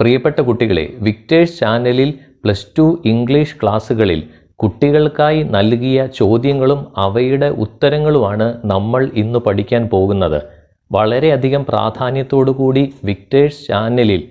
പ്രിയപ്പെട്ട കുട്ടികളെ, വിക്ടേഴ്സ് ചാനലിൽ +2 ഇംഗ്ലീഷ് ക്ലാസ്സുകളിൽ കുട്ടികൾക്കായി നൽകിയ ചോദ്യങ്ങളും അവയുടെ ഉത്തരങ്ങളുമാണ് നമ്മൾ ഇന്ന് പഠിക്കാൻ പോകുന്നത്. വളരെയധികം പ്രാധാന്യത്തോടുകൂടി വിക്ടേഴ്സ് ചാനലിൽ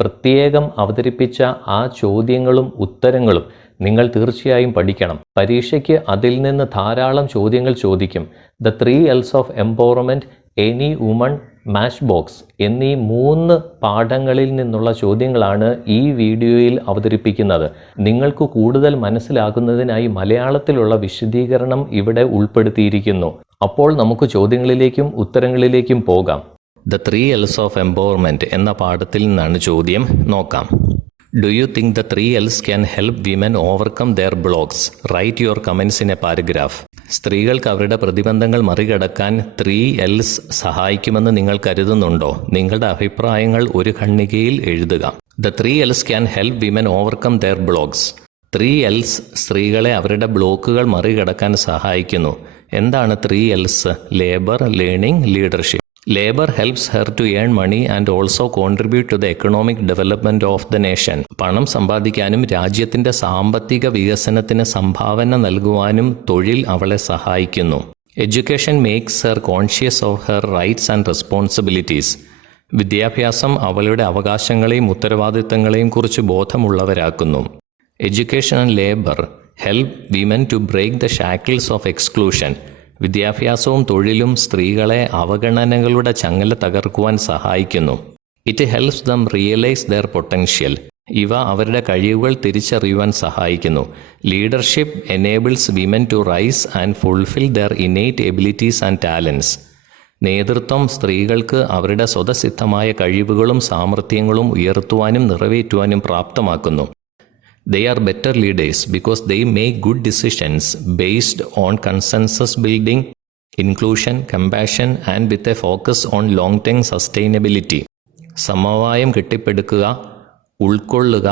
പ്രത്യേകം അവതരിപ്പിച്ച ആ ചോദ്യങ്ങളും ഉത്തരങ്ങളും നിങ്ങൾ തീർച്ചയായും പഠിക്കണം. പരീക്ഷയ്ക്ക് അതിൽ നിന്ന് ധാരാളം ചോദ്യങ്ങൾ ചോദിക്കും. The 3 L's of empowerment, any woman, match box എന്നീ 3 പാഠങ്ങളിൽ നിന്നുള്ള ചോദ്യങ്ങളാണ് ഈ വീഡിയോയിൽ അവതരിപ്പിക്കുന്നത്. നിങ്ങൾക്ക് കൂടുതൽ മനസ്സിലാകുന്നതിനായി മലയാളത്തിലുള്ള വിശദീകരണം ഇവിടെ ഉൾപ്പെടുത്തിയിരിക്കുന്നു. അപ്പോൾ നമുക്ക് ചോദ്യങ്ങളിലേക്കും ഉത്തരങ്ങളിലേക്കും പോകാം. ദ 3 L's ഓഫ് എംപവർമെൻറ്റ് എന്ന പാഠത്തിൽ നിന്നാണ് ചോദ്യം. നോക്കാം. Do you think the 3 L's can help women overcome their blocks? Write your comments in a paragraph. സ്ത്രീകൾക്ക് അവരുടെ പ്രതിബന്ധങ്ങൾ മറികടക്കാൻ 3 L's സഹായിക്കുമെന്ന് നിങ്ങൾ കരുതുന്നുണ്ടോ? നിങ്ങളുടെ അഭിപ്രായങ്ങൾ ഒരു ഖണ്ഡികയിൽ എഴുതുക. The 3 L's can help women overcome their blocks. 3 L's സ്ത്രീകളെ അവരുടെ ബ്ലോക്കുകൾ മറികടക്കാൻ സഹായിക്കുന്നു. എന്താണ് 3 L's? Labour, learning, leadership. Labor helps her to earn money and also contribute to the economic development of the nation. പണം സമ്പാദിക്കാനും രാജ്യത്തിന്റെ സാമ്പത്തിക വികസനത്തിന് സംഭാവന നൽകുവാനും തൊഴിൽ അവളെ സഹായിക്കുന്നു. Education makes her conscious of her rights and responsibilities. വിദ്യാഭ്യാസം അവളുടെ അവകാശങ്ങളെയും ഉത്തരവാദിത്തങ്ങളെയും കുറിച്ച് ബോധമുള്ളവരാക്കുന്നു. Education and labor help women to break the shackles of exclusion. വിദ്യാഭ്യാസവും തൊഴിലും സ്ത്രീകളെ അവഗണനകളുടെ ചങ്ങല തകർക്കുവാൻ സഹായിക്കുന്നു. It helps them realise their potential. ഇവ അവരുടെ കഴിവുകൾ തിരിച്ചറിയുവാൻ സഹായിക്കുന്നു. Leadership enables women to rise and fulfil their innate abilities and talents. നേതൃത്വം സ്ത്രീകൾക്ക് അവരുടെ സ്വതസിദ്ധമായ കഴിവുകളും സാമർഥ്യങ്ങളും ഉയർത്തുവാനും നിറവേറ്റുവാനും പ്രാപ്തമാക്കുന്നു. They are better leaders because they make good decisions based on consensus building, inclusion, compassion and with a focus on long-term sustainability. സമവായം കെട്ടിപ്പടുക്കുക, ഉൾക്കൊള്ളുക,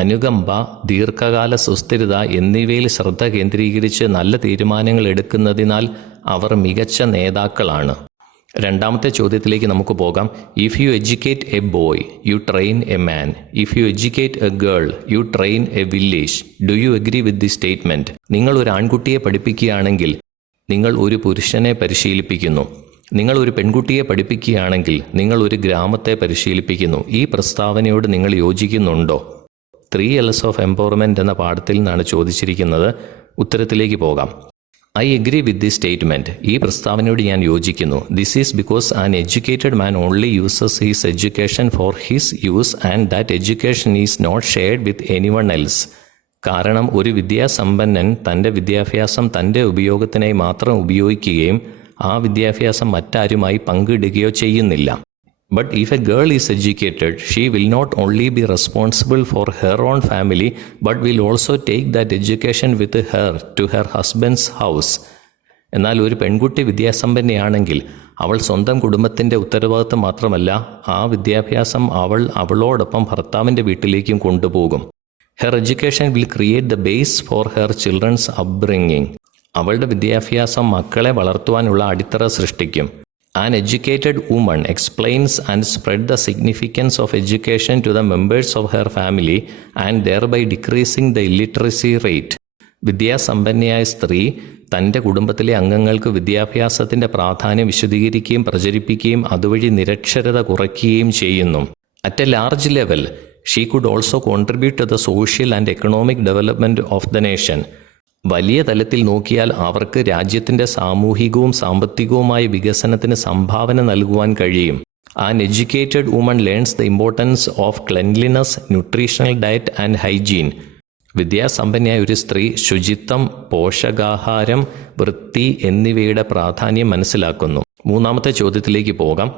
അനുകമ്പ, ദീർഘകാല സുസ്ഥിരത എന്നിവയിൽ ശ്രദ്ധ കേന്ദ്രീകരിച്ച് നല്ല തീരുമാനങ്ങൾ എടുക്കുന്നതിനാൽ അവർ മികച്ച നേതാക്കളാണ്. രണ്ടാമത്തെ ചോദ്യത്തിലേക്ക് നമുക്ക് പോകാം. If you educate A boy, U train a man. If you educate A girl, U train A village. Do you agree with the statement? നിങ്ങൾ ഒരു ആൺകുട്ടിയെ പഠിപ്പിക്കുകയാണെങ്കിൽ നിങ്ങൾ ഒരു പുരുഷനെ പരിശീലിപ്പിക്കുന്നു. നിങ്ങൾ ഒരു പെൺകുട്ടിയെ പഠിപ്പിക്കുകയാണെങ്കിൽ നിങ്ങൾ ഒരു ഗ്രാമത്തെ പരിശീലിപ്പിക്കുന്നു. ഈ പ്രസ്താവനയോട് നിങ്ങൾ യോജിക്കുന്നുണ്ടോ? 3 L's ഓഫ് എംപവർമെൻറ്റ് എന്ന പാഠത്തിൽ നിന്നാണ് ചോദിച്ചിരിക്കുന്നത്. ഉത്തരത്തിലേക്ക് പോകാം. I agree with the statement. ഈ പ്രസ്താവനയോട് ഞാൻ യോജിക്കുന്നു. This is because an educated man only uses his education for his use and that education is not shared with anyone else. കാരണം ഒരു വിദ്യാസമ്പന്നൻ തൻ്റെ വിദ്യാഭ്യാസം തൻ്റെ ഉപയോഗത്തിനായി മാത്രം ഉപയോഗിക്കുകയും ആ വിദ്യാഭ്യാസം മറ്റാരുമായി പങ്കിടുകയോ ചെയ്യുന്നില്ല. But if a girl is educated, she will not only be responsible for her own family, but will also take that education with her to her husband's house. എന്നാൽ ഒരു പെൺകുട്ടി വിദ്യാസമ്പന്നയാണെങ്കിൽ അവൾ സ്വന്തം കുടുംബത്തിൻ്റെ ഉത്തരവാദിത്തം മാത്രമല്ല, ആ വിദ്യാഭ്യാസം അവളോടൊപ്പം ഭർത്താവിൻ്റെ വീട്ടിലേക്കും കൊണ്ടുപോകും. Her education will create the base for her children's upbringing. അവളുടെ വിദ്യാഭ്യാസം മക്കളെ വളർത്തുവാനുള്ള അടിത്തറ സൃഷ്ടിക്കും. An educated woman explains and spread the significance of education to the members of her family and thereby decreasing the illiteracy rate. വിദ്യാസമ്പന്നയായ സ്ത്രീ തൻ്റെ കുടുംബത്തിലെ അംഗങ്ങൾക്ക് വിദ്യാഭ്യാസത്തിൻ്റെ പ്രാധാന്യം വിശദീകരിക്കുകയും പ്രചരിപ്പിക്കുകയും അതുവഴി നിരക്ഷരത കുറയ്ക്കുകയും ചെയ്യുന്നു. At a large level, she could also contribute to the social and economic development of the nation. വലിയ തലത്തിൽ നോക്കിയാൽ അവർക്ക് രാജ്യത്തിൻ്റെ സാമൂഹികവും സാമ്പത്തികവുമായ വികസനത്തിന് സംഭാവന നൽകുവാൻ കഴിയും. An educated woman learns the importance of cleanliness, nutritional diet and hygiene. വിദ്യാസമ്പന്നയായ ഒരു സ്ത്രീ ശുചിത്വം, പോഷകാഹാരം, വൃത്തി എന്നിവയുടെ പ്രാധാന്യം മനസ്സിലാക്കുന്നു. മൂന്നാമത്തെ ചോദ്യത്തിലേക്ക് പോകാം.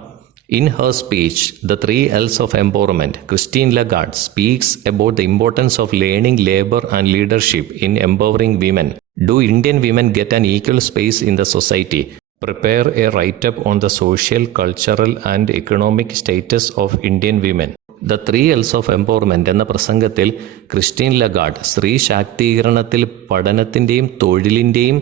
In her speech, The 3 L's of Empowerment, Christine Lagarde speaks about the importance of learning, labor and leadership in empowering women. Do Indian women get an equal space in the society? Prepare a write-up on the social, cultural and economic status of Indian women. The 3 L's of Empowerment എന്ന പ്രസംഗത്തിൽ Christine Lagarde സ്ത്രീ ശാക്തീകരണത്തിൽ പഠനത്തിൻ്റെയും തൊഴിലിൻ്റെയും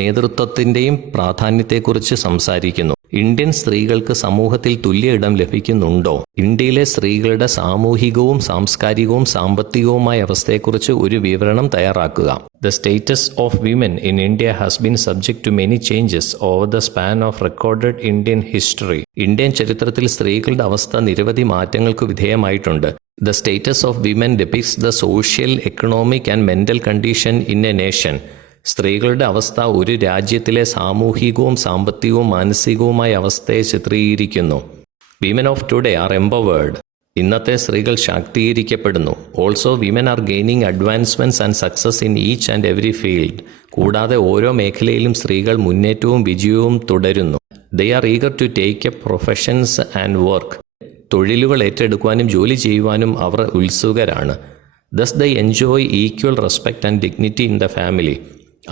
നേതൃത്വത്തിൻ്റെയും പ്രാധാന്യത്തെക്കുറിച്ച് സംസാരിക്കുന്നു. Indian സ്ത്രീകൾക്ക് സമൂഹത്തിൽ തുല്യ ഇടം ലഭിക്കുന്നുണ്ടോ? ഇന്ത്യയിലെ സ്ത്രീകളുടെ സാമൂഹികവും സാംസ്കാരികവും സാമ്പത്തികവുമായ അവസ്ഥയെക്കുറിച്ച് ഒരു വിവരണം തയ്യാറാക്കുക. The status of women in India has been subject to many changes over the span of recorded Indian history. Indian ചരിത്രത്തിൽ സ്ത്രീകളുടെ അവസ്ഥ നിരവധി മാറ്റങ്ങൾക്ക് വിധേയമായിട്ടുണ്ട്. The status of women depicts the social, economic and mental condition in a nation. സ്ത്രീകളുടെ അവസ്ഥ ഒരു രാജ്യത്തിലെ സാമൂഹികവും സാമ്പത്തികവും മാനസികവുമായ അവസ്ഥയെ ചിത്രീകരിക്കുന്നു. Women of today are empowered. ഇന്നത്തെ സ്ത്രീകൾ ശാക്തീകരിക്കപ്പെടുന്നു. Also women are gaining advancements and success in each and every field. കൂടാതെ ഓരോ മേഖലയിലും സ്ത്രീകൾ മുന്നേറ്റവും വിജയവും തുടരുന്നു. They are eager to take a professions and work. തൊഴിലുകൾ ഏറ്റെടുക്കുവാനും ജോലി ചെയ്യുവാനും അവർ ഉത്സുകരാണ്. Thus they enjoy equal respect and dignity in the family.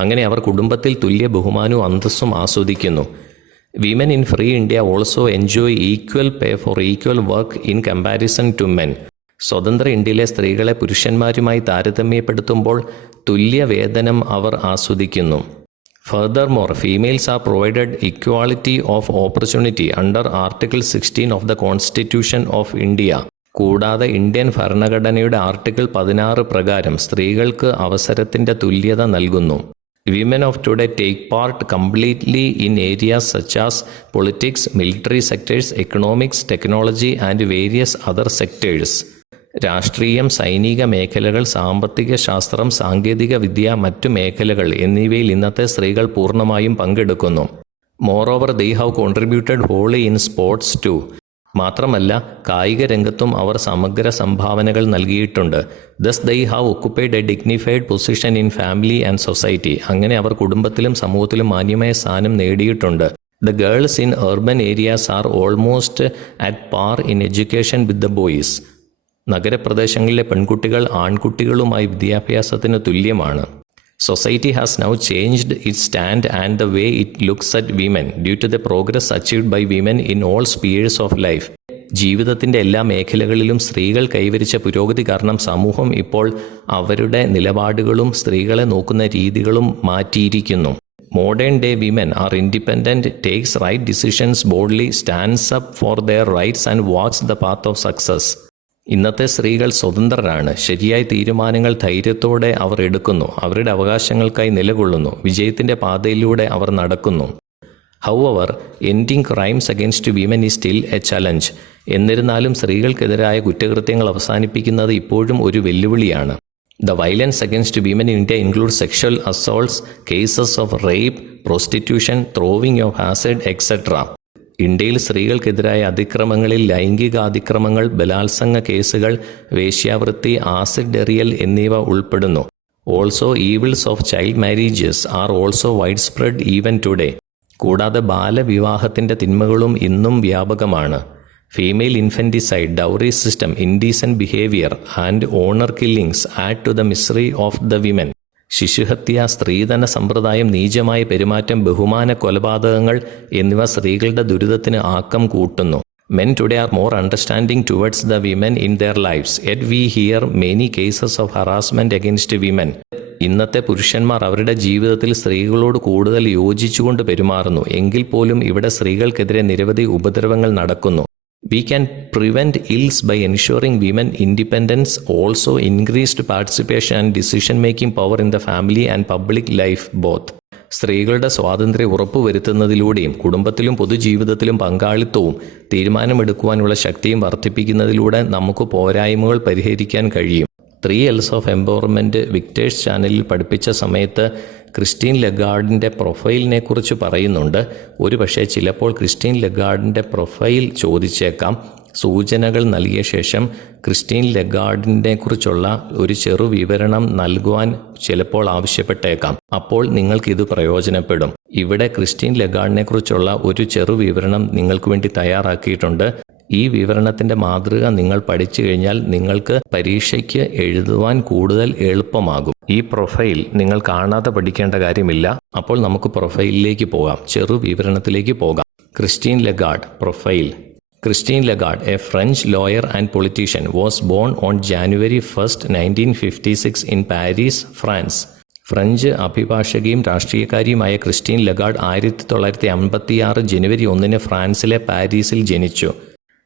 അങ്ങനെ അവർ കുടുംബത്തിൽ തുല്യ ബഹുമാനവും അന്തസ്സും ആസ്വദിക്കുന്നു. Women in free India also enjoy equal pay for equal work in comparison to men. സ്വതന്ത്ര ഇന്ത്യയിലെ സ്ത്രീകളെ പുരുഷന്മാരുമായി താരതമ്യപ്പെടുത്തുമ്പോൾ തുല്യ വേതനം അവർ ആസ്വദിക്കുന്നു. Furthermore, females are provided equality of opportunity under Article 16 of the Constitution of India. കൂടാതെ ഇന്ത്യൻ ഭരണഘടനയുടെ ആർട്ടിക്കിൾ 16 പ്രകാരം സ്ത്രീകൾക്ക് അവസരത്തിൻ്റെ തുല്യത നൽകുന്നു. Women of today take part completely in areas such as politics, military sectors, economics, technology and various other sectors. രാഷ്ട്രീയം, സൈനിക മേഖലകൾ, സാമ്പത്തിക ശാസ്ത്രം, സാങ്കേതിക വിദ്യ, മറ്റു മേഖലകൾ എന്നിവയിൽ ഇന്നത്തെ സ്ത്രീകൾ പൂർണ്ണമായും പങ്കെടുക്കുന്നു. Moreover they have contributed wholly in sports too. മാത്രമല്ല കായിക രംഗത്തും അവർ സമഗ്ര സംഭാവനകൾ നൽകിയിട്ടുണ്ട്. Thus they have occupied a dignified position in family and society. അങ്ങനെ അവർ കുടുംബത്തിലും സമൂഹത്തിലും മാന്യമായ സ്ഥാനം നേടിയിട്ടുണ്ട്. The girls in urban areas are almost at par in education with the boys. നഗരപ്രദേശങ്ങളിലെ പെൺകുട്ടികൾ ആൺകുട്ടികളുമായി വിദ്യാഭ്യാസത്തിന് തുല്യമാണ്. Society has now changed its stand and the way it looks at women due to the progress achieved by women in all spheres of life. ജീവിതത്തിൻ്റെ എല്ലാ മേഖലകളിലും സ്ത്രീകൾ കൈവരിച്ച പുരോഗതി കാരണം സമൂഹം ഇപ്പോൾ അവരുടെ നിലപാടുകളും സ്ത്രീകളെ നോക്കുന്ന രീതികളും മാറ്റിയിരിക്കുന്നു. Modern day women are independent, takes right decisions boldly, stands up for their rights and walks the path of success. ഇന്നത്തെ സ്ത്രീകൾ സ്വതന്ത്രരാണ്. ശരിയായ തീരുമാനങ്ങൾ ധൈര്യത്തോടെ അവർ എടുക്കുന്നു. അവരുടെ അവകാശങ്ങൾക്കായി നിലകൊള്ളുന്നു. വിജയത്തിൻ്റെ പാതയിലൂടെ അവർ നടക്കുന്നു. However, ending crimes against women is still a challenge. എന്നിരുന്നാലും സ്ത്രീകൾക്കെതിരായ കുറ്റകൃത്യങ്ങൾ അവസാനിപ്പിക്കുന്നത് ഇപ്പോഴും ഒരു വെല്ലുവിളിയാണ്. The violence against women in India includes sexual assaults, cases of rape, prostitution, throwing of acid, etc. ഇന്ത്യയിൽ സ്ത്രീകൾക്കെതിരായ അതിക്രമങ്ങളിൽ ലൈംഗിക അതിക്രമങ്ങൾ, ബലാത്സംഗ കേസുകൾ, വേശ്യാവൃത്തി, ആസിഡ് എറിയൽ എന്നിവ ഉൾപ്പെടുന്നു. Also evils of child marriages are also wide spread even today. കൂടാതെ ബാലവിവാഹത്തിൻ്റെ തിന്മകളും ഇന്നും വ്യാപകമാണ്. Female infanticide, dowry system, indecent behaviour and honour killings add to the misery of the women. ശിശുഹത്യ, സ്ത്രീധന സമ്പ്രദായം, നീചമായ പെരുമാറ്റം, ബഹുമാന കൊലപാതകങ്ങൾ എന്നിവ സ്ത്രീകളുടെ ദുരിതത്തിന് ആക്കം കൂട്ടുന്നു. Men today are more understanding towards the women in their lives, yet we hear many cases of harassment against women. ഇന്നത്തെ പുരുഷന്മാർ അവരുടെ ജീവിതത്തിൽ സ്ത്രീകളോട് കൂടുതൽ യോജിച്ചുകൊണ്ട് പെരുമാറുന്നു. എങ്കിൽ പോലും ഇവിടെ സ്ത്രീകൾക്കെതിരെ നിരവധി ഉപദ്രവങ്ങൾ നടക്കുന്നു. We can prevent ills by ensuring women independence, also increased participation and decision-making power in the family and public life both. സ്ത്രീകളുടെ സ്വാതന്ത്ര്യം ഉറപ്പുവരുത്തുന്നതിലൂടെയും കുടുംബത്തിലും പൊതുജീവിതത്തിലും പങ്കാളിത്തവും തീരുമാനമെടുക്കുവാനുള്ള ശക്തിയും വർദ്ധിപ്പിക്കുന്നതിലൂടെ നമുക്ക് പോരായ്മകൾ പരിഹരിക്കാൻ കഴിയും. 3 L's of Empowerment വിക്ടേഴ്സ് ചാനലിൽ പഠിപ്പിച്ച സമയത്ത് ക്രിസ്റ്റീൻ ലഗാർഡിൻ്റെ പ്രൊഫൈലിനെ കുറിച്ച് പറയുന്നുണ്ട്. ഒരു പക്ഷേ ചിലപ്പോൾ ക്രിസ്റ്റീൻ ലഗാർഡിൻ്റെ പ്രൊഫൈൽ ചോദിച്ചേക്കാം. സൂചനകൾ നൽകിയ ശേഷം ക്രിസ്റ്റീൻ ലഗാർഡിനെ കുറിച്ചുള്ള ഒരു ചെറു വിവരണം നൽകുവാൻ ചിലപ്പോൾ ആവശ്യപ്പെട്ടേക്കാം. അപ്പോൾ നിങ്ങൾക്കിത് പ്രയോജനപ്പെടും. ഇവിടെ ക്രിസ്റ്റീൻ ലഗാർഡിനെ കുറിച്ചുള്ള ഒരു ചെറു വിവരണം നിങ്ങൾക്ക് വേണ്ടി തയ്യാറാക്കിയിട്ടുണ്ട്. ഈ വിവരണത്തിൻ്റെ മാതൃക നിങ്ങൾ പഠിച്ചു കഴിഞ്ഞാൽ നിങ്ങൾക്ക് പരീക്ഷയ്ക്ക് എഴുതുവാൻ കൂടുതൽ എളുപ്പമാകും. ഈ പ്രൊഫൈൽ നിങ്ങൾ കാണാതെ പഠിക്കേണ്ട കാര്യമില്ല. അപ്പോൾ നമുക്ക് പ്രൊഫൈലിലേക്ക് പോകാം, ചെറു വിവരണത്തിലേക്ക് പോകാം. Christine Lagarde profile. Christine Lagarde, a French lawyer and politician, was born on January 1, 1956 in Paris, France. French അഭിഭാഷകയും രാഷ്ട്രീയക്കാരിയുമായ ക്രിസ്റ്റീൻ ലഗാർഡ് 1956 ജനുവരി 1 ഫ്രാൻസിലെ പാരീസിൽ ജനിച്ചു.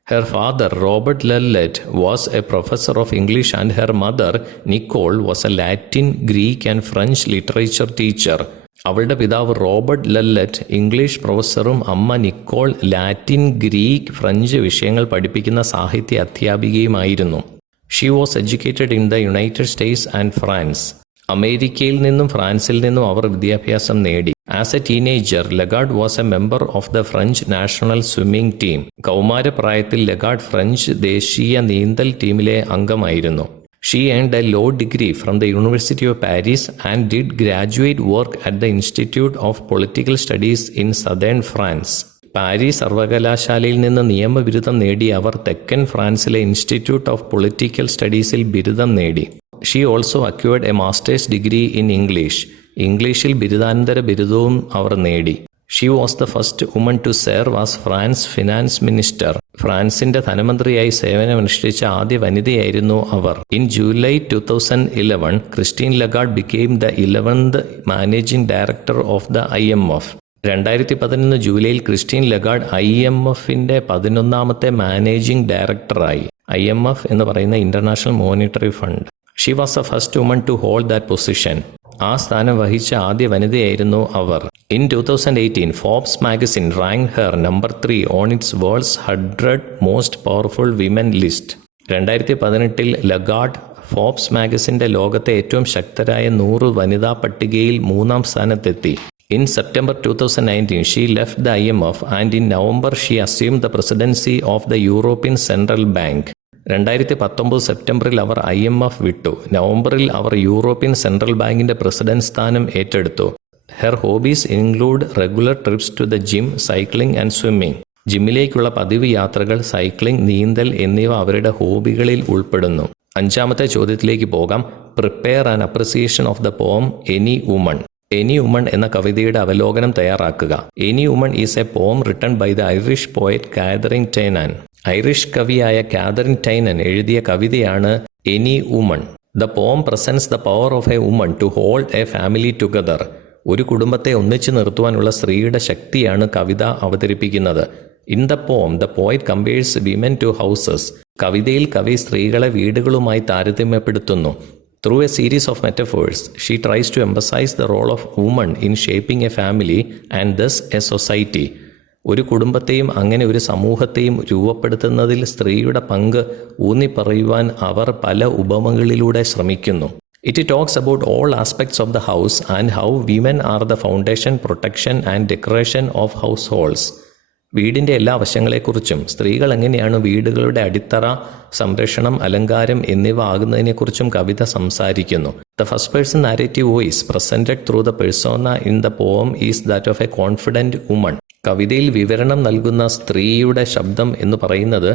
Her father, Robert Lellet, was a professor of English and her mother, Nicole, was a Latin, Greek and French literature teacher. അവളുടെ പിതാവ് Robert ലെല്ലറ്റ് English പ്രൊഫസറും അമ്മ Nicole Latin, Greek, French വിഷയങ്ങൾ പഠിപ്പിക്കുന്ന സാഹിത്യ അധ്യാപികയുമായിരുന്നു. She was educated in the United States and France. അമേരിക്കയിൽ നിന്നും ഫ്രാൻസിൽ നിന്നും അവർ വിദ്യാഭ്യാസം നേടി. As a teenager, Lagarde was a member of the French national swimming team. കൗമാരപ്രായത്തിൽ ലഗാർഡ് ഫ്രഞ്ച് ദേശീയ നീന്തൽ ടീമിലെ അംഗമായിരുന്നു. She earned a law degree from the University of Paris and did graduate work at the Institute of Political Studies in Southern France. Paris സർവകലാശാലയിൽ നിന്ന് നിയമബിരുദം നേടിയ അവർ തെക്കൻ ഫ്രാൻസിലെ ഇൻസ്റ്റിറ്റ്യൂട്ട് ഓഫ് പൊളിറ്റിക്കൽ സ്റ്റഡീസിൽ ബിരുദം നേടി. She also acquired a master's degree in English. ഇംഗ്ലീഷിൽ ബിരുദാനന്തര ബിരുദവും അവർ നേടി. She was the first woman to serve as France finance minister. ഫ്രാൻസിന്റെ ധനമന്ത്രിയായി സേവനമനുഷ്ഠിച്ച ആദ്യ വനിതയായിരുന്നു അവർ. In July 2011, Christine Lagarde became the 11th managing director of the IMF. 2011 ജൂലൈയിൽ ക്രിസ്റ്റീൻ ലഗാർഡ് IMFന്റെ 11ാമത്തെ മാനേജിംഗ് ഡയറക്ടറായി. IMF എന്ന് പറയുന്ന International Monetary Fund. She was the first woman to hold that position. ആ സ്ഥാനം വഹിച്ച ആദ്യ വനിതയായിരുന്നു അവർ. In 2018, Forbes magazine rank her number 3 on its world's 100 most powerful women list. 2018 Lagarde Forbes മാഗസിന്റെ ലോകത്തെ ഏറ്റവും ശക്തരായ 100 വനിതാ പട്ടികയിൽ 3ാം സ്ഥാനത്തെത്തി. In September 2019, she left the IMF and in November she assumed the presidency of the European Central Bank. 2019 സെപ്റ്റംബറിൽ അവർ IMF വിട്ടു. നവംബറിൽ അവർ യൂറോപ്യൻ സെൻട്രൽ ബാങ്കിന്റെ പ്രസിഡന്റ് സ്ഥാനം ഏറ്റെടുത്തു. Her hobbies include regular trips to the gym, cycling and swimming. ജിമ്മിലേക്കുള്ള പതിവ് യാത്രകൾ, സൈക്ലിംഗ്, നീന്തൽ എന്നിവ അവരുടെ ഹോബികളിൽ ഉൾപ്പെടുന്നു. 5ാമത്തെ ചോദ്യത്തിലേക്ക് പോകാം. Prepare an appreciation of the poem any woman. Any woman എന്ന കവിതയുടെ അവലോകനം തയ്യാറാക്കുക. Any woman is a poem written by the Irish poet Katharine Tynan. Irish കവിയായ കാതറിൻ ടൈനൻ എഴുതിയ കവിതയാണ് any woman. The poem presents the power of a woman to hold a family together. ഒരു കുടുംബത്തെ ഒന്നിച്ചു നിർത്തുവാനുള്ള സ്ത്രീയുടെ ശക്തിയാണ് കവിത അവതരിപ്പിക്കുന്നത്. In the poem the poet compares women to houses. കവിതയിൽ കവി സ്ത്രീകളെ വീടുകളുമായി താരതമ്യപ്പെടുത്തുന്നു. Through a series of metaphors, she tries to emphasize the role of woman in shaping a family and thus a society. ഒരു കുടുംബത്തെയും അങ്ങനെ ഒരു സമൂഹത്തെയും രൂപപ്പെടുത്തുന്നതിൽ സ്ത്രീയുടെ പങ്ക് ഊന്നിപ്പറയുവാൻ അവർ പല ഉപമകളിലൂടെ ശ്രമിക്കുന്നു. It talks about all aspects of the house and how women are the foundation, protection and decoration of households. വീടിൻ്റെ എല്ലാ വശങ്ങളെക്കുറിച്ചും സ്ത്രീകൾ എങ്ങനെയാണ് വീടുകളുടെ അടിത്തറ, സംരക്ഷണം, അലങ്കാരം എന്നിവ ആകുന്നതിനെക്കുറിച്ചും കവിത സംസാരിക്കുന്നു. The first person narrative voice presented through the persona in the poem is that of a confident woman. കവിതയിൽ വിവരണം നൽകുന്ന സ്ത്രീയുടെ ശബ്ദം എന്ന് പറയുന്നത്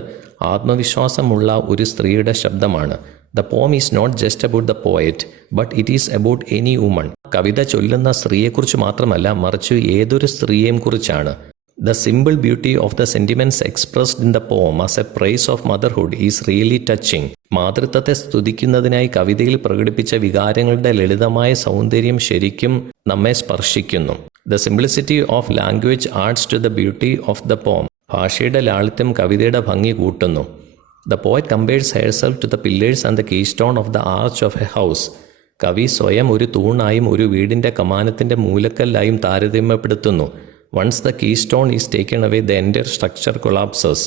ആത്മവിശ്വാസമുള്ള ഒരു സ്ത്രീയുടെ ശബ്ദമാണ്. The poem is not just about the poet but it is about any woman. കവിത ചൊല്ലുന്ന സ്ത്രീയെക്കുറിച്ച് മാത്രമല്ല, മറിച്ച് ഏതൊരു സ്ത്രീയെയും കുറിച്ചാണ്. The simple beauty of the sentiments expressed in the poem as a praise of motherhood is really touching. മാതൃത്വത്തെ സ്തുതിക്കുന്നതിനായി കവിതയിൽ പ്രകടിപ്പിച്ച വികാരങ്ങളുടെ ലളിതമായ സൗന്ദര്യം ശരിക്കും നമ്മെ സ്പർശിക്കുന്നു. The simplicity of language adds to the beauty of the poem. ഭാഷയുടെ ലാളിത്യം കവിതയുടെ ഭംഗി കൂട്ടുന്നു. The poet compares herself to the pillars and the keystone of the arch of a house. കവി സ്വയം ഒരു തൂണായും ഒരു വീടിൻ്റെ കമാനത്തിൻ്റെ മൂലക്കല്ലായും താരതമ്യപ്പെടുത്തുന്നു. Once the keystone is taken away the entire structure collapses.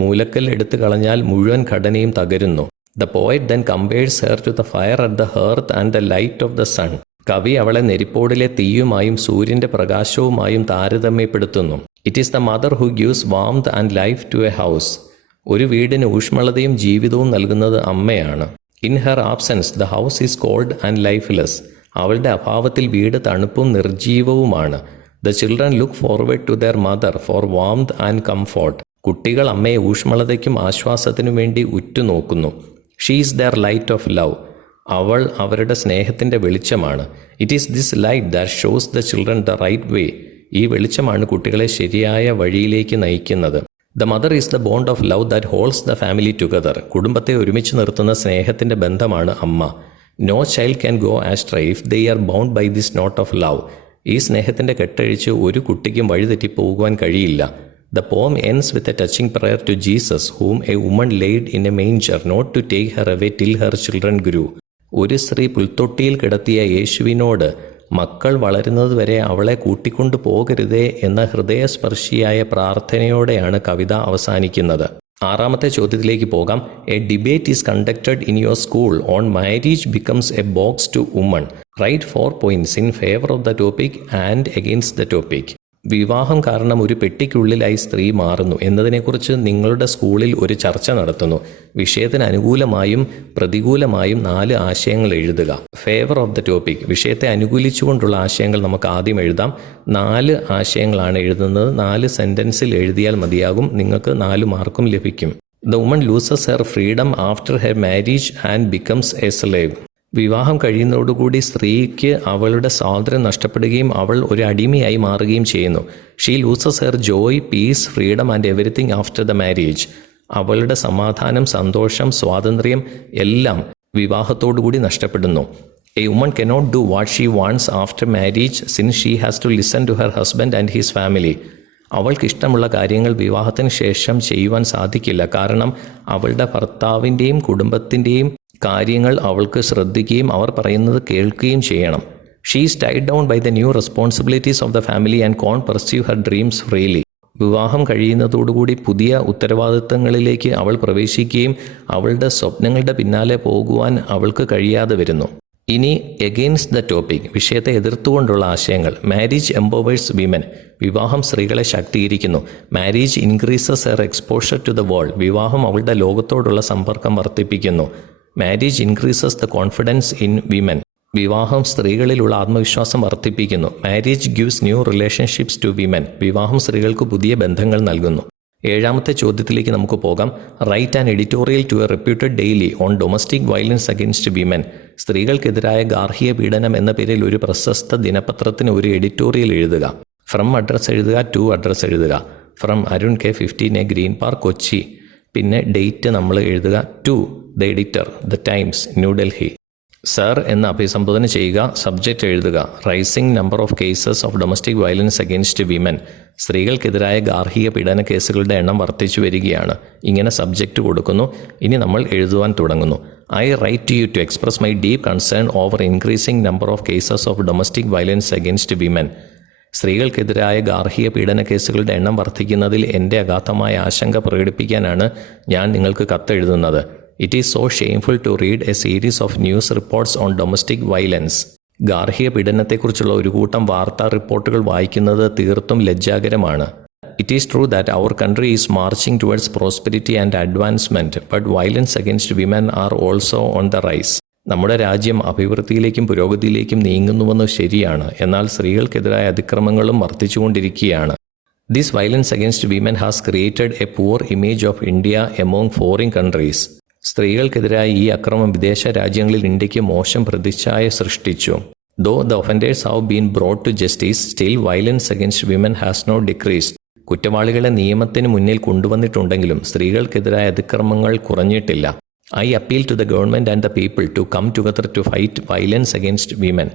മൂലക്കൽ എടുത്തു കളഞ്ഞാൽ മുഴുവൻ ഘടനയും തകരുന്നു. The poet then compares her to the fire at the hearth and the light of the sun. കവി അവളെ നെരിപ്പോടിലെ തീയുമായും സൂര്യൻ്റെ പ്രകാശവുമായും താരതമ്യപ്പെടുത്തുന്നു. It is the mother who gives warmth and life to a house. ഒരു വീടിന് ഊഷ്മളതയും ജീവിതവും നൽകുന്നത് അമ്മയാണ്. In her absence the house is cold and lifeless. അവളുടെ അഭാവത്തിൽ വീട് തണുപ്പും നിർജീവവുമാണ്. The children look forward to their mother for warmth and comfort. കുട്ടികൾ അമ്മയെ ഊഷ്മളതയ്ക്കും ആശ്വാസത്തിനും വേണ്ടി ഉറ്റുനോക്കുന്നു. She is their light of love. അവൾ അവരുടെ സ്നേഹത്തിൻ്റെ വെളിച്ചമാണ്. It is this light that shows the children the right way. ഈ വെളിച്ചമാണ് കുട്ടികളെ ശരിയായ വഴിയിലേക്ക് നയിക്കുന്നത്. The mother is the bond of love that holds the family together. കുടുംബത്തെ ഒരുമിച്ച് നിർത്തുന്ന സ്നേഹത്തിൻ്റെ ബന്ധമാണ് അമ്മ. No child can go astray if they are bound by this knot of love. ഈ സ്നേഹത്തിൻ്റെ കെട്ടഴിച്ച് ഒരു കുട്ടിക്കും വഴിതെറ്റിപ്പോകുവാൻ കഴിയില്ല. The poem ends with a touching prayer to Jesus, whom a woman laid in a manger, not to take her away till her children grew. ഒരു സ്ത്രീ പുൽത്തൊട്ടിയിൽ കിടത്തിയ യേശുവിനോട് മക്കൾ വളരുന്നതുവരെ അവളെ കൂട്ടിക്കൊണ്ടു പോകരുതേ എന്ന ഹൃദയസ്പർശിയായ പ്രാർത്ഥനയോടെയാണ് കവിത അവസാനിക്കുന്നത്. ആറാമത്തെ ചോദ്യത്തിലേക്ക് പോകാം. A debate is conducted in your school on marriage becomes a box to woman. Write 4 points in favour of the topic and against the topic. വിവാഹം കാരണം ഒരു പെട്ടിക്കുള്ളിലായി സ്ത്രീ മാറുന്നു എന്നതിനെക്കുറിച്ച് നിങ്ങളുടെ സ്കൂളിൽ ഒരു ചർച്ച നടത്തുന്നു. വിഷയത്തിന് അനുകൂലമായും പ്രതികൂലമായും 4 ആശയങ്ങൾ എഴുതുക. ഫേവർ ഓഫ് ദ ടോപ്പിക്, വിഷയത്തെ അനുകൂലിച്ചുകൊണ്ടുള്ള ആശയങ്ങൾ നമുക്ക് ആദ്യം എഴുതാം. 4 ആശയങ്ങളാണ് എഴുതുന്നത്. 4 സെൻറ്റൻസിൽ എഴുതിയാൽ മതിയാകും. നിങ്ങൾക്ക് 4 മാർക്കും ലഭിക്കും. The woman loses her freedom after her marriage and becomes A slave. വിവാഹം കഴിയുന്നതോടുകൂടി സ്ത്രീക്ക് അവളുടെ സ്വാതന്ത്ര്യം നഷ്ടപ്പെടുകയും അവൾ ഒരു അടിമയായി മാറുകയും ചെയ്യുന്നു. She loses her joy, peace, freedom and everything after the marriage. അവളുടെ സമാധാനം, സന്തോഷം, സ്വാതന്ത്ര്യം എല്ലാം വിവാഹത്തോടുകൂടി നഷ്ടപ്പെടുന്നു. A woman cannot do what she wants after marriage since she has to listen to her husband and his family. അവൾക്ക് ഇഷ്ടമുള്ള കാര്യങ്ങൾ വിവാഹത്തിന് ശേഷം ചെയ്യുവാൻ സാധിക്കില്ല. കാരണം അവളുടെ ഭർത്താവിൻ്റെയും കുടുംബത്തിൻ്റെയും കാര്യങ്ങൾ അവൾക്ക് ശ്രദ്ധിക്കുകയും അവർ പറയുന്നത് കേൾക്കുകയും ചെയ്യണം. She is tied down by the new responsibilities of the family and can't pursue her dreams freely. വിവാഹം കഴിയുന്നതോടുകൂടി പുതിയ ഉത്തരവാദിത്തങ്ങളിലേക്ക് അവൾ പ്രവേശിക്കുകയും അവളുടെ സ്വപ്നങ്ങളുടെ പിന്നാലെ പോകുവാൻ അവൾക്ക് കഴിയാതെ വരുന്നു. ഇനി എഗെയിൻസ്റ്റ് ദ ടോപ്പിക്, വിഷയത്തെ എതിർത്തുകൊണ്ടുള്ള ആശയങ്ങൾ. മാരേജ് എംപവേഴ്സ് വിമൻ, വിവാഹം സ്ത്രീകളെ ശാക്തീകരിക്കുന്നു. Marriage increases her exposure to the world, വിവാഹം അവളുടെ ലോകത്തോടുള്ള സമ്പർക്കം വർദ്ധിപ്പിക്കുന്നു. Marriage increases the confidence in women, വിവാഹം സ്ത്രീകളിലുള്ള ആത്മവിശ്വാസം വർദ്ധിപ്പിക്കുന്നു. Marriage gives new relationships to women, വിവാഹം സ്ത്രീകൾക്ക് പുതിയ ബന്ധങ്ങൾ നൽകുന്നു. 7ാമത്തെ ചോദ്യത്തിലേക്ക് നമുക്ക് പോകാം. Write an editorial to a reputed daily on domestic violence against women. സ്ത്രീകൾക്കെതിരായ ഗാർഹിക പീഡനം എന്ന പേരിൽ ഒരു പ്രശസ്ത ദിനപത്രത്തിന് ഒരു എഡിറ്റോറിയൽ എഴുതുക. ഫ്രം അഡ്രസ്സ് എഴുതുക, ടു അഡ്രസ്സ് എഴുതുക. From Arun K 15 Green Park, Kochi. പിന്നെ ഡേറ്റ് നമ്മൾ എഴുതുക. To the editor, the Times, New Delhi. Sir എന്ന് അഭിസംബോധന ചെയ്യുക. സബ്ജക്റ്റ് എഴുതുക. Rising number of cases of domestic violence against women. സ്ത്രീകൾക്കെതിരായ ഗാർഹിക പീഡന കേസുകളുടെ എണ്ണം വർദ്ധിച്ചു വരികയാണ്. ഇങ്ങനെ സബ്ജക്റ്റ് കൊടുക്കുന്നു. ഇനി നമ്മൾ എഴുതുവാൻ തുടങ്ങുന്നു. I write to you to express my deep concern over increasing number of cases of domestic violence against women. സ്ത്രീകൾക്കെതിരായ ഗാർഹിക പീഡന കേസുകളുടെ എണ്ണം വർദ്ധിക്കുന്നതിൽ എൻ്റെ അഗാധമായ ആശങ്ക പ്രകടിപ്പിക്കാനാണ് ഞാൻ നിങ്ങൾക്ക് കത്തെഴുതുന്നത്. It is so shameful to read a series of news reports on domestic violence. ഗാർഹിക പീഡനത്തെക്കുറിച്ചുള്ള ഒരു കൂട്ടം വാർത്താ റിപ്പോർട്ടുകൾ വായിക്കുന്നത് തീർത്തും ലജ്ജാകരമാണ്. It is true that our country is marching towards prosperity and advancement, but violence against women are also on the rise. നമ്മുടെ രാജ്യം അഭിവൃദ്ധിയിലേക്കും പുരോഗതിയിലേക്കും നീങ്ങുന്നുവെന്ന് ശരിയാണ്, എന്നാൽ സ്ത്രീകൾക്കെതിരായ അതിക്രമങ്ങളും വർദ്ധിച്ചുകൊണ്ടിരിക്കുകയാണ്. This violence against women has created a poor image of India among foreign countries. സ്ത്രീകൾക്കെതിരായ ഈ അക്രമം വിദേശ രാജ്യങ്ങളിൽ ഇന്ത്യക്ക് മോശം പ്രതിച്ഛായ സൃഷ്ടിച്ചു. Though the offenders have been brought to justice, still violence against women has not decreased. കുറ്റവാളികളെ നിയമത്തിന് മുന്നിൽ കൊണ്ടുവന്നിട്ടുണ്ടെങ്കിലും സ്ത്രീകൾക്കെതിരായ അതിക്രമങ്ങൾ കുറഞ്ഞിട്ടില്ല. I appeal to the government and the people to come together to fight violence against women.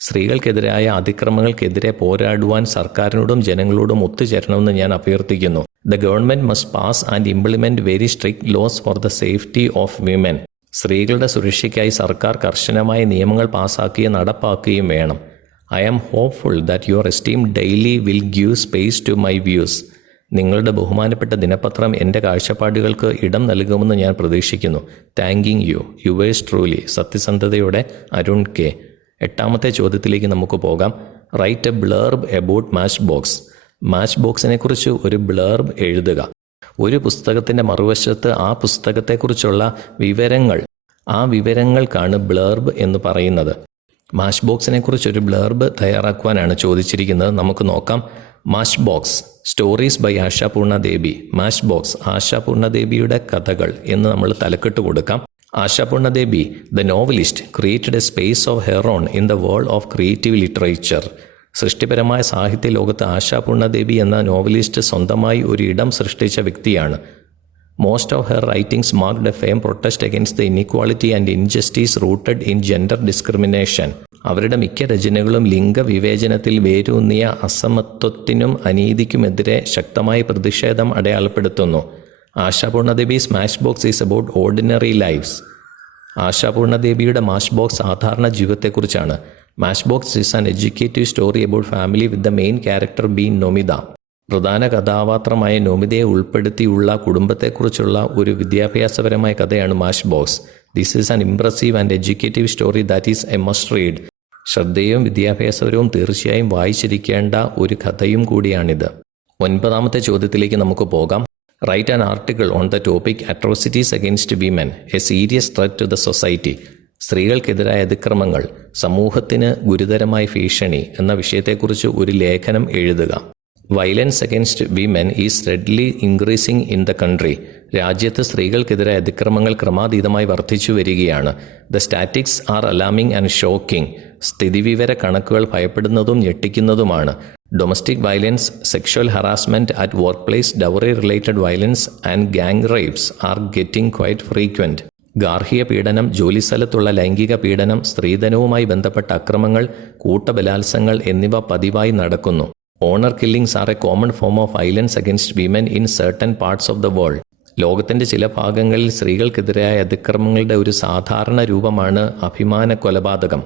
സ്ത്രീകൾക്കെതിരായ അതിക്രമങ്ങൾക്കെതിരെ പോരാടുവാൻ സർക്കാരിനോടും ജനങ്ങളോടും ഒത്തുചേരണമെന്ന് ഞാൻ അഭ്യർത്ഥിക്കുന്നു. The government must pass and implement very strict laws for the safety of women. സ്ത്രീകളുടെ സുരക്ഷയ്ക്കായി സർക്കാർ കർശനമായ നിയമങ്ങൾ പാസാക്കുകയും നടപ്പാക്കുകയും വേണം. I am hopeful that your esteem daily will give space to my views. നിങ്ങളുടെ ബഹുമാനപ്പെട്ട ദിനപത്രം എൻ്റെ കാഴ്ചപ്പാടുകൾക്ക് ഇടം നൽകുമെന്ന് ഞാൻ പ്രതീക്ഷിക്കുന്നു. Thanking you, yours truly. സത്യസന്ധതയോടെ അരുൺ കെ. 8ാമത്തെ ചോദ്യത്തിലേക്ക് നമുക്ക് പോകാം. Write a blurb about match box. Match ബോക്സിനെക്കുറിച്ച് ഒരു ബ്ലർബ് എഴുതുക. ഒരു പുസ്തകത്തിൻ്റെ മറുവശത്ത് ആ പുസ്തകത്തെക്കുറിച്ചുള്ള ആ വിവരങ്ങൾക്കാണ് ബ്ലർബ് എന്ന് പറയുന്നത്. മാച്ച് ബോക്സിനെക്കുറിച്ചൊരു ബ്ലർബ് തയ്യാറാക്കുവാനാണ് ചോദിച്ചിരിക്കുന്നത്. നമുക്ക് നോക്കാം. Match box stories by Ashapurna Debi. Match box Ashapurna ദേബിയുടെ കഥകൾ എന്ന് നമ്മൾ തലക്കെട്ട് കൊടുക്കാം. Ashapurna Debi, the novelist, created a space of her own in the world of creative literature. സൃഷ്ടിപരമായ സാഹിത്യ ലോകത്ത് ആശാപൂർണ ദേബി എന്ന നോവലിസ്റ്റ് സ്വന്തമായി ഒരു ഇടം സൃഷ്ടിച്ച വ്യക്തിയാണ്. Most of her writings marked a firm protest against the inequality and injustice rooted in gender discrimination. അവരുടെ മിക്ക രചനകളും ലിംഗവിവേചനത്തിൽ വേരൂന്നിയ അസമത്വത്തിനും അനീതിക്കുമെതിരെ ശക്തമായ പ്രതിഷേധം അടയാളപ്പെടുത്തുന്നു. Ashapurna Devi smash box is about ordinary lives. ആശാപൂർണദേവിയുടെ മാഷ് ബോക്സ് സാധാരണ ജീവിതത്തെക്കുറിച്ചാണ്. Match box is an educative story about family with the main character been Nomita. പ്രധാന കഥാപാത്രമായ നൊമിതയെ ഉൾപ്പെടുത്തിയുള്ള കുടുംബത്തെക്കുറിച്ചുള്ള ഒരു വിദ്യാഭ്യാസപരമായ കഥയാണ് match box. This is an impressive and educative story that is a must read. ശ്രദ്ധേയവും വിദ്യാഭ്യാസപരവും തീർച്ചയായും വായിച്ചിരിക്കേണ്ട ഒരു കഥയും കൂടിയാണിത്. 9ാമത്തെ ചോദ്യത്തിലേക്ക് നമുക്ക് പോകാം. Write an article on the topic atrocities against women, a serious threat to the society. സ്ത്രീകൾക്കെതിരായ അതിക്രമങ്ങൾ സമൂഹത്തിന് ഗുരുതരമായ ഭീഷണി എന്ന വിഷയത്തെക്കുറിച്ച് ഒരു ലേഖനം എഴുതുക. Violence against women is steadily increasing in the country. രാജ്യത്ത് സ്ത്രീകൾക്കെതിരായ അതിക്രമങ്ങൾ ക്രമാതീതമായി വർദ്ധിച്ചു വരികയാണ്. The statics are alarming and shocking. സ്ഥിതിവിവര കണക്കുകൾ ഭയപ്പെടുന്നതും ഞെട്ടിക്കുന്നതുമാണ്. Domestic violence, sexual harassment at work place, dowry related violence and gang rapes are getting quite frequent. ഗാർഹിക പീഡനം, ജോലിസ്ഥലത്തുള്ള ലൈംഗിക പീഡനം, സ്ത്രീധനവുമായി ബന്ധപ്പെട്ട അക്രമങ്ങൾ, കൂട്ടബലാത്സംഗങ്ങൾ എന്നിവ പതിവായി നടക്കുന്നു. Honour killings are a common form of violence against women in certain parts of the world. ലോകത്തിൻ്റെ ചില ഭാഗങ്ങളിൽ സ്ത്രീകൾക്കെതിരായ അതിക്രമങ്ങളുടെ ഒരു സാധാരണ രൂപമാണ് അഭിമാന കൊലപാതകം.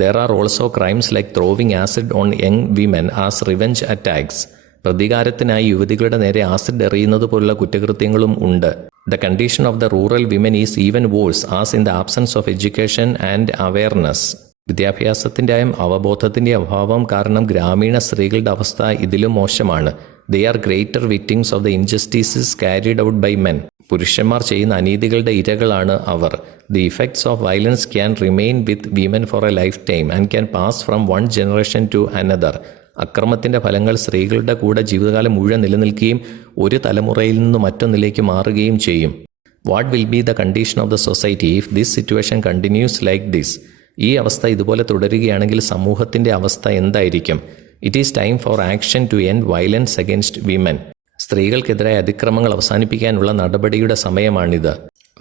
There are also crimes like throwing acid on young women as revenge attacks. പ്രതികാരത്തിനായി യുവതികളുടെ നേരെ ആസിഡ് എറിയുന്നത് പോലുള്ള കുറ്റകൃത്യങ്ങളും ഉണ്ട്. The condition of the rural women is even worse as in the absence of education and awareness. വിദ്യാഭ്യാസത്തിൻ്റെയും അവബോധത്തിൻ്റെ അഭാവം കാരണം ഗ്രാമീണ സ്ത്രീകളുടെ അവസ്ഥ ഇതിലും മോശമാണ്. They are greater victims of the injustices carried out by men. പുരുഷന്മാർ ചെയ്യുന്ന അനീതികളുടെ ഇരകളാണ് അവർ. The effects of violence can remain with women for a lifetime and can pass from one generation to another. അക്രമത്തിൻ്റെ ഫലങ്ങൾ സ്ത്രീകളുടെ കൂടെ ജീവിതകാലം മുഴുവൻ നിലനിൽക്കുകയും ഒരു തലമുറയിൽ നിന്ന് മറ്റൊന്നിലേക്ക് മാറുകയും ചെയ്യും. What will be the condition of the society if this situation continues like this? ഈ അവസ്ഥ ഇതുപോലെ തുടരുകയാണെങ്കിൽ സമൂഹത്തിൻ്റെ അവസ്ഥ എന്തായിരിക്കും? It is time for action to end violence against women. സ്ത്രീകൾക്കെതിരായ അതിക്രമങ്ങൾ അവസാനിപ്പിക്കാനുള്ള നടപടിയുടെ സമയമാണിത്.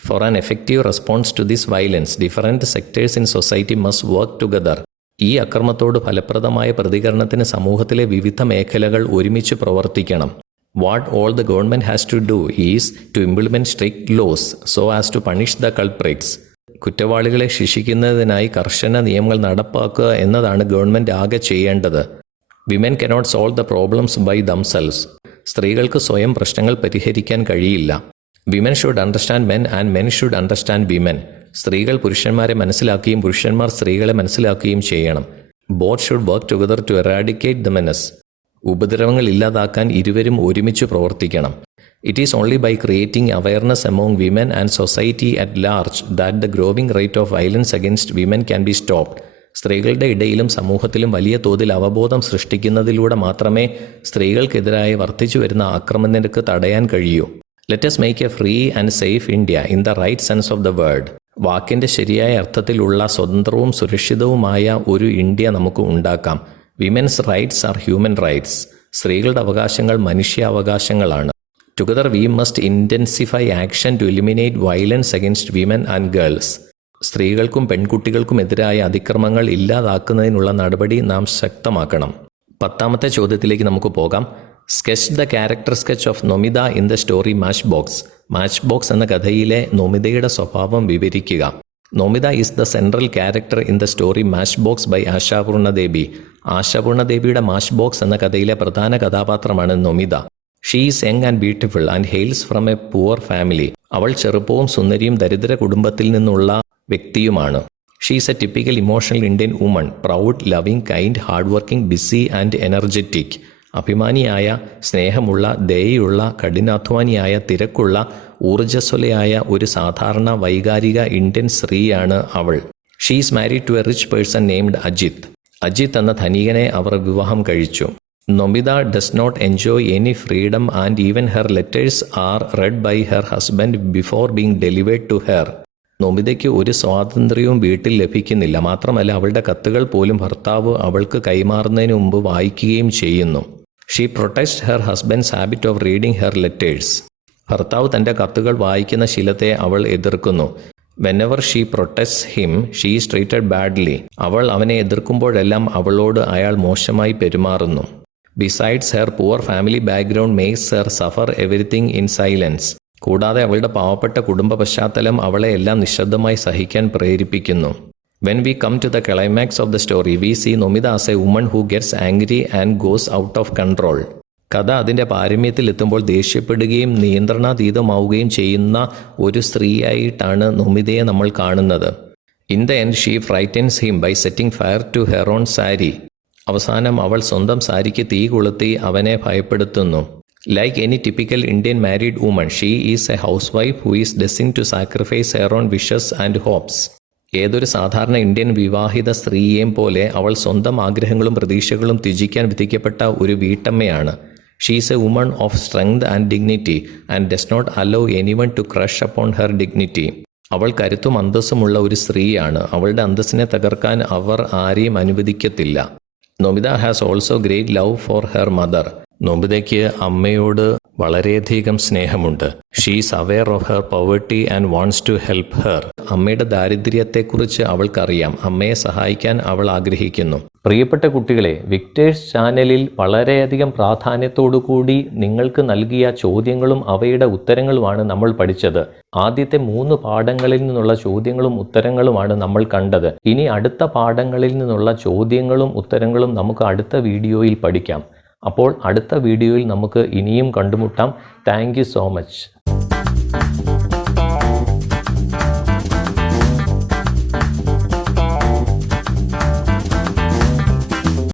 For an effective response to this violence, different sectors in society must work together. ഈ അക്രമത്തോട് ഫലപ്രദമായ പ്രതികരണത്തിന് സമൂഹത്തിലെ വിവിധ മേഖലകൾ ഒരുമിച്ച് പ്രവർത്തിക്കണം. What all the government has to do is to implement strict laws so as to punish the culprits. കുറ്റവാളികളെ ശിക്ഷിക്കുന്നതിനായി കർശന നിയമങ്ങൾ നടപ്പാക്കുക എന്നതാണ് ഗവൺമെൻറ് ആകെ ചെയ്യേണ്ടത്. Women cannot solve the problems by themselves. സ്ത്രീകൾക്ക് സ്വയം പ്രശ്നങ്ങൾ പരിഹരിക്കാൻ കഴിയില്ല. Women should understand men and men should understand women. സ്ത്രീകൾ പുരുഷന്മാരെ മനസ്സിലാക്കുകയും പുരുഷന്മാർ സ്ത്രീകളെ മനസ്സിലാക്കുകയും ചെയ്യണം. Both should work together to eradicate the menace. ഉപദ്രവങ്ങൾ ഇല്ലാതാക്കാൻ ഇരുവരും ഒരുമിച്ച് പ്രവർത്തിക്കണം. It is only by creating awareness among women and society at large that the growing rate of violence against women can be stopped. സ്ത്രീകളുടെ ഇടയിലും സമൂഹത്തിലും വലിയ തോതിൽ അവബോധം സൃഷ്ടിക്കുന്നതിലൂടെ മാത്രമേ സ്ത്രീകൾക്കെതിരായി വർദ്ധിച്ചു വരുന്ന ആക്രമണങ്ങൾക്ക് തടയാൻ കഴിയൂ. Let us make a free and safe India in the right sense of the word. വാക്കിൻ്റെ ശരിയായ അർത്ഥത്തിലുള്ള സ്വതന്ത്രവും സുരക്ഷിതവുമായ ഒരു ഇന്ത്യ നമുക്ക് ഉണ്ടാക്കാം. Women's rights R human rights. സ്ത്രീകളുടെ അവകാശങ്ങൾ മനുഷ്യാവകാശങ്ങളാണ്. Together we must intensify action to eliminate violence against women and girls. സ്ത്രീകൾക്കും പെൺകുട്ടികൾക്കും എതിരായ അതിക്രമങ്ങൾ ഇല്ലാതാക്കുന്നതിനുള്ള നടപടി നാം ശക്തമാക്കണം. 10ാമത്തെ ചോദ്യത്തിലേക്ക് നമുക്ക് പോകാം. Sketch the character sketch of Nomita in the story match box. Match box എന്ന കഥയിലെ നൊമിതയുടെ സ്വഭാവം വിവരിക്കുക. Nomita is the central character in the story match box by Ashapurna Devi. ആശാപൂർണദേവിയുടെ മാച്ച് ബോക്സ് എന്ന കഥയിലെ പ്രധാന കഥാപാത്രമാണ് Nomita. She is young and beautiful and hails from a poor family. അവൾ ചെറുപ്പവും സുന്ദരിയും ദരിദ്ര കുടുംബത്തിൽ നിന്നുള്ള വ്യക്തിയുമാണ്. She is a typical emotional Indian woman, proud, loving, kind, hard working, busy and energetic. അഭിമാനിയായ, സ്നേഹമുള്ള, ദയയുള്ള, കഠിനാധ്വാനിയായ, തിരക്കുള്ള, ഊർജ്ജസ്വലയായ ഒരു സാധാരണ വൈകാരിക ഇന്ത്യൻ സ്ത്രീയാണ് അവൾ. She is married to a rich person named Ajit. Ajit എന്ന ധനികനെ അവർ വിവാഹം കഴിച്ചു. Nomita does not enjoy any freedom and even her letters are read by her husband before being delivered to her. നൊമിതയ്ക്ക് ഒരു സ്വാതന്ത്ര്യവും വീട്ടിൽ ലഭിക്കുന്നില്ല. മാത്രമല്ല അവളുടെ കത്തുകൾ പോലും ഭർത്താവ് അവൾക്ക് കൈമാറുന്നതിന് മുമ്പ് വായിക്കുകയും ചെയ്യുന്നു. She protects her husband's habit of reading her letters. ഭർത്താവ് തൻ്റെ കത്തുകൾ വായിക്കുന്ന ശീലത്തെ അവൾ എതിർക്കുന്നു. Whenever she protest him she is treated badly. അവൾ അവനെ എതിർക്കുമ്പോഴെല്ലാം അവളോട് അയാൾ മോശമായി പെരുമാറുന്നു. Besides her poor family background makes her suffer everything in silence. കൂടാതെ അവളുടെ പാവപ്പെട്ട കുടുംബ പശ്ചാത്തലം അവളെ എല്ലാം നിശബ്ദമായി സഹിക്കാൻ പ്രേരിപ്പിക്കുന്നു. When we come to the climax of the story, we see Nomida as a woman who gets angry and goes out of control. കഥ അതിൻ്റെ പാരമ്യത്തിൽ എത്തുമ്പോൾ ദേഷ്യപ്പെടുകയും നിയന്ത്രണാതീതമാവുകയും ചെയ്യുന്ന ഒരു സ്ത്രീയായിട്ടാണ് നൊമിതയെ നമ്മൾ കാണുന്നത്. In the end she frightens him by setting fire to her own sari. അവസാനം അവൾ സ്വന്തം സാരിക്ക് തീ കൊളുത്തി അവനെ ഭയപ്പെടുത്തുന്നു. Like any typical Indian married woman, she is a housewife who is destined to sacrifice her own wishes and hopes. ഏതൊരു സാധാരണ ഇന്ത്യൻ വിവാഹിത സ്ത്രീയെയും പോലെ അവൾ സ്വന്തം ആഗ്രഹങ്ങളും പ്രതീക്ഷകളും ത്യജിക്കാൻ വിധിക്കപ്പെട്ട ഒരു വീട്ടമ്മയാണ്. She is a woman of strength and dignity and does not allow anyone to crush upon her dignity. അവൾ കരുത്തും അന്തസ്സുമുള്ള ഒരു സ്ത്രീയാണ്. അവളുടെ അന്തസ്സിനെ തകർക്കാൻ അവർ ആരെയും അനുവദിക്കത്തില്ല. Nomita has also great love for her mother. നൊമിതയ്ക്ക് അമ്മയോട് വളരെയധികം സ്നേഹമുണ്ട്. She is aware of her poverty and wants to help her. അമ്മയുടെ ദാരിദ്ര്യത്തെക്കുറിച്ച് അവൾക്കറിയാം. അമ്മയെ സഹായിക്കാൻ അവൾ ആഗ്രഹിക്കുന്നു. പ്രിയപ്പെട്ട കുട്ടികളെ, വിക്ടേഴ്സ് ചാനലിൽ വളരെയധികം പ്രാധാന്യത്തോടുകൂടി നിങ്ങൾക്ക് നൽകിയ ചോദ്യങ്ങളും അവയുടെ ഉത്തരങ്ങളുമാണ് നമ്മൾ പഠിച്ചത്. ആദ്യത്തെ 3 പാഠങ്ങളിൽ നിന്നുള്ള ചോദ്യങ്ങളും ഉത്തരങ്ങളുമാണ് നമ്മൾ കണ്ടത്. ഇനി അടുത്ത പാഠങ്ങളിൽ നിന്നുള്ള ചോദ്യങ്ങളും ഉത്തരങ്ങളും നമുക്ക് അടുത്ത വീഡിയോയിൽ പഠിക്കാം. അപ്പോൾ അടുത്ത വീഡിയോയിൽ നമുക്ക് ഇനിയും കണ്ടുമുട്ടാം. Thank you so much.